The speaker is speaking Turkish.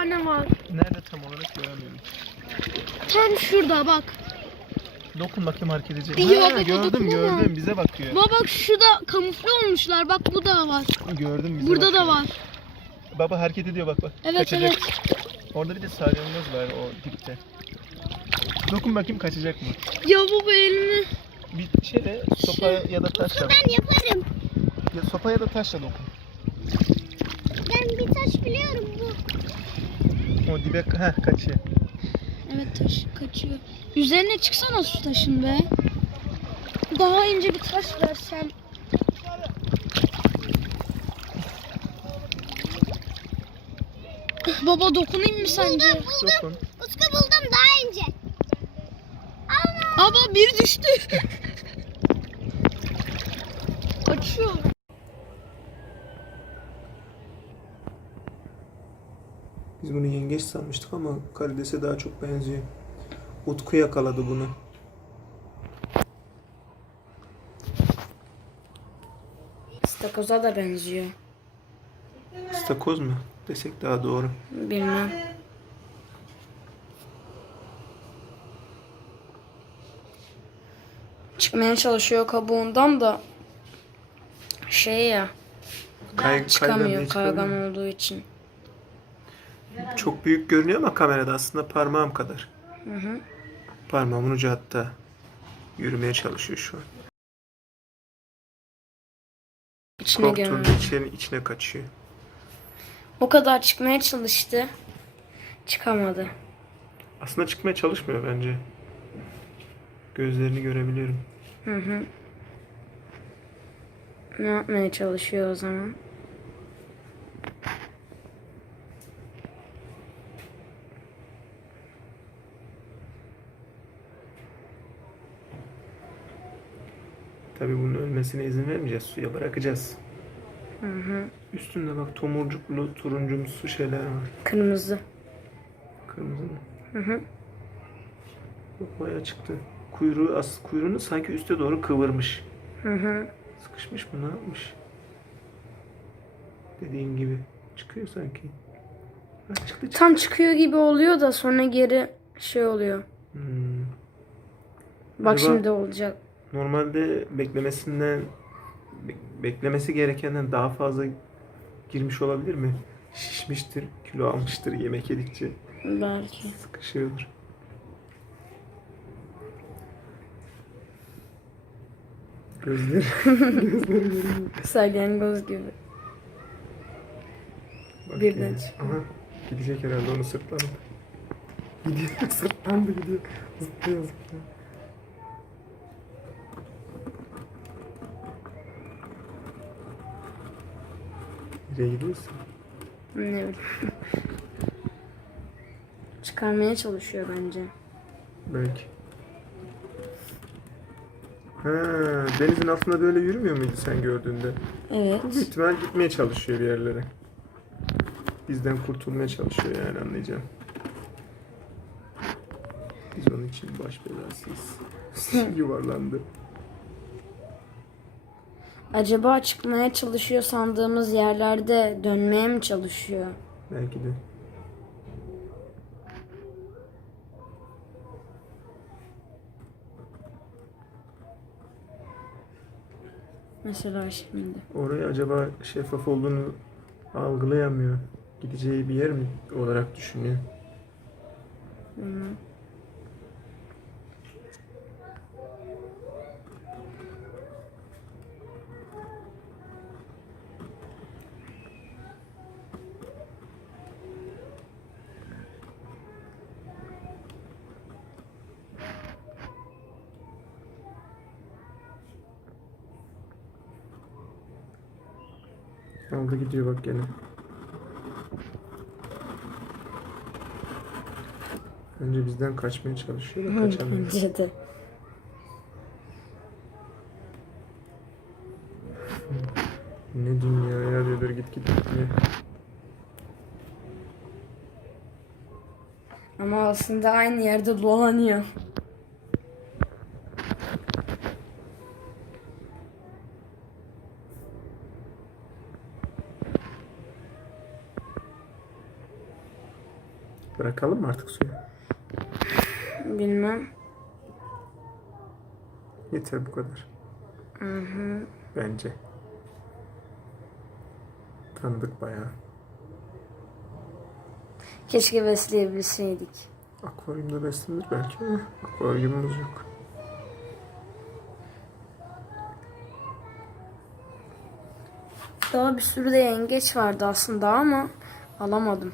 tane var. Nerede tam olarak göremiyorum. Tam şurada bak. Dokun bakayım hareket edecek. Yok, Ha, baba, gördüm gördüm bize bakıyor. Baba bak şurada kamufle olmuşlar. Bak bu da var. Gördüm bize Burada bakıyor. da var. Baba hareket ediyor bak bak. Evet Kaçacak. evet. Orada bir de salyangoz var o dipte. Dokun bakayım kaçacak mı? Ya baba elini. Bir şeyle sopa ya da taşla. Ben yaparım. Ya, sopa ya da taşla dokun. Ben bir taş biliyorum bu. O dibe heh, kaçıyor. Evet taş kaçıyor. Üzerine çıksana su taşın be. Daha ince bir taş versem. Baba dokunayım mı sence? Buldum buldum. Dokun. Utku buldum daha ince. Allah. Ama bir düştü. Açıyor. Biz bunu yengeç sanmıştık ama karidese daha çok benziyor. Utku yakaladı bunu. İstakoza da benziyor. İstakoz mu? Desek daha doğru. Bilmem. Çıkmaya çalışıyor kabuğundan da şey ya Kay, çıkamıyor kaygan olduğu için. Çok büyük görünüyor ama kamerada aslında parmağım kadar. Hı hı. Parmağımın ucu hatta. Yürümeye çalışıyor şu an. İçine Korktuğunda içine, içine kaçıyor. O kadar çıkmaya çalıştı. Çıkamadı. Aslında çıkmaya çalışmıyor bence. Gözlerini görebiliyorum. Hı hı. Ne yapmaya çalışıyor o zaman? Tabii bunun ölmesine izin vermeyeceğiz. Suya bırakacağız. Hı hı. Üstünde bak tomurcuklu, turuncumsu şeyler var. Kırmızı. Kırmızı mı? Hı hı. Bak bayağı çıktı. Kuyruğu, as kuyruğunu sanki üste doğru kıvırmış. Hı hı. Sıkışmış mı ne yapmış? Dediğin gibi. Çıkıyor sanki. Ha, çıktı çıktı. Tam çıkıyor gibi oluyor da sonra geri şey oluyor. Hmm. Bak Acaba- şimdi olacak. Normalde beklemesinden be- beklemesi gerekenden daha fazla girmiş olabilir mi? Şişmiştir, kilo almıştır yemek yedikçe. Belki. Sıkışıyordur. Gözleri. Salyangoz gibi. Bak Birden. Aha, gidecek herhalde onu sırtlandı. Gidiyor, sırtlandı gidiyor. Zıplıyor zıplıyor. Nereye gidiyorsun? Ne bileyim. Çıkarmaya çalışıyor bence. Belki. Ha, denizin altında böyle yürümüyor muydu sen gördüğünde? Evet. Büyük ihtimal gitmeye çalışıyor bir yerlere. Bizden kurtulmaya çalışıyor yani anlayacağım. Biz onun için baş belasıyız. Yuvarlandı. Acaba çıkmaya çalışıyor sandığımız yerlerde dönmeye mi çalışıyor? Belki de. Mesela şimdi. Oraya acaba şeffaf olduğunu algılayamıyor. Gideceği bir yer mi olarak düşünüyor? Hı. Aldı gidiyor bak gene. Önce bizden kaçmaya çalışıyor da kaçamıyor. Bence de. Ne dünya ya diyordur git git gitmiyor. Ama aslında aynı yerde dolanıyor. Bırakalım mı artık suyu? Bilmem. Yeter bu kadar. Hı hı. Bence. Tanıdık bayağı. Keşke besleyebilseydik. Akvaryumda beslenir belki ama akvaryumumuz yok. Daha bir sürü de yengeç vardı aslında ama alamadım.